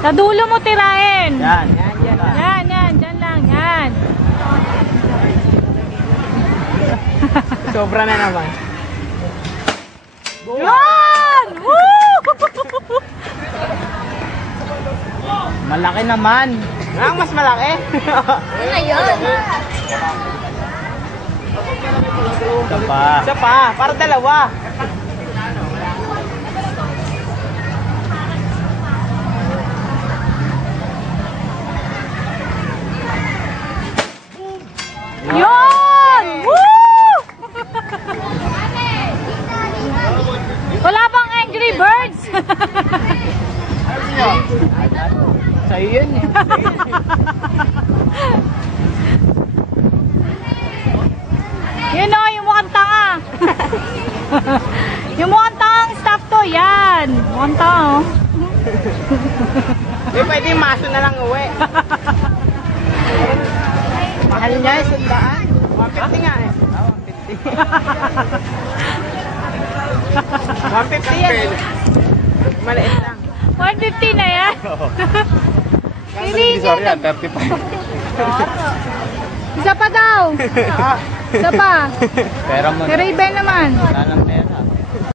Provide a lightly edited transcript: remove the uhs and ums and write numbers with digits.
Sa dulo mo tirahin. Yan. Yan. Diyan lang. Yan. Sobra na naman. Yan! Woo! Malaki naman. Ang mas malaki. Ngayon. Isa pa. Para dalawa. Yun! Woo! Wala bang Angry Birds? Sa'yo yun eh. Yun o, yung mukhang tanga. Yung mukhang tangang staff to, yan. Mukhang tanga, oh. Di pwede maso na lang uwi. Mahal niya eh, sundaan. 150 nga eh. 150 yan. Maliit lang. 150 na yan. Pili Sorry, niya. 35. Isa pa daw. Isa pa. Pera mo. Si Raven naman. Wala lang na yan.